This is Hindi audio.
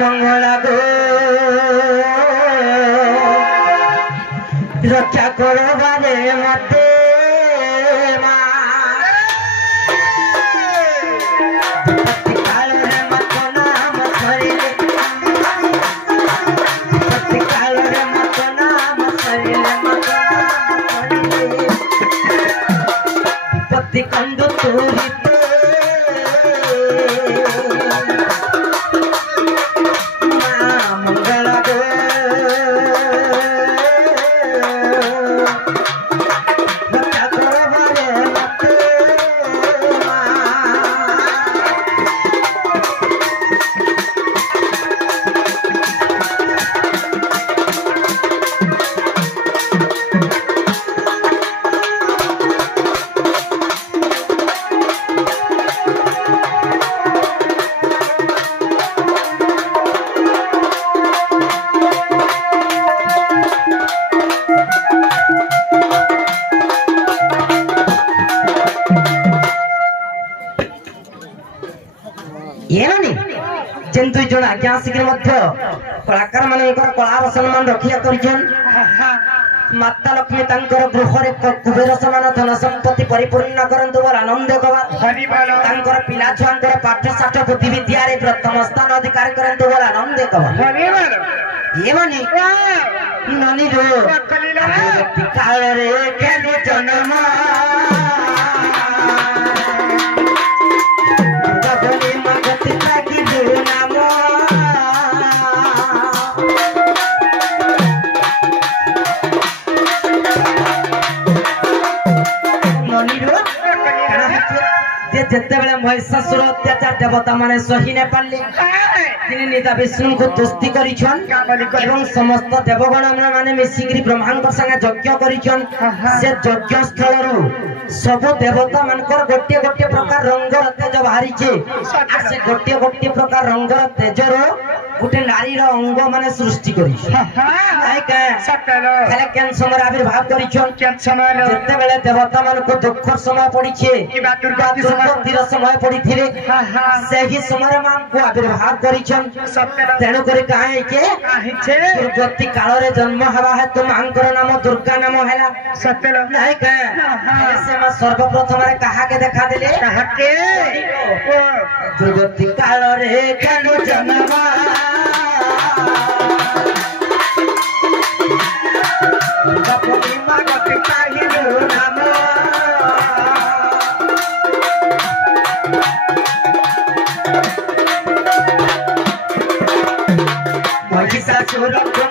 मंगला गो रक्षा करो बारे मते कंदु तोरी मंगला गो रक्षा करो बारे मते जंतु जन आज्ञा शीघ्र कलाकार मान कलार सम्मान रक्षा कर माता लक्ष्मी गृह कुबेर समान धन संपत्ति परिपूर्ण करंतु बोल आनंद कवर पिला छुआ पाठ साठ बुद्धि विद्या प्रथम स्थान अधिकार करंतु बोल आनंद कवर ये मानी ननी रो काल रे केनु जन्म गगने मगति ताकि दो नाम जिते बेले महिषासुर अत्याचार देवता माने सही ने पाले निदा विष्णु को दोस्ती करिछन एवं समस्त देवगण माने मिसिग्री ब्रह्मांड संगे यज्ञ करिछन से यज्ञ स्थल रु सब देवता मानकर गोटे गोटे प्रकार रंगर तेज बाहरी छे से गोटे गोटे प्रकार रंगर तेज रो गोटे नारी रो अंग माने सृष्टि करी काहे के खाले केन समय आविर्भाव करिछन केन समय जते बेले देवता मान को दुख समय पड़ी छे दुर्गतिर समय पड़ी थिले सेही समय मान को आविर्भाव करिछन तेणु करी काहे के दुर्गति काल रे जन्म हवा है तुम अंकर नाम दुर्गा नाम हैला सत्य नहीं के से मा सर्वप्रथम रे कहा के देखा देले कहा के दुर्गति काल रे केनु जन्म गपनी मागति काहिलो नाम महिषासुर को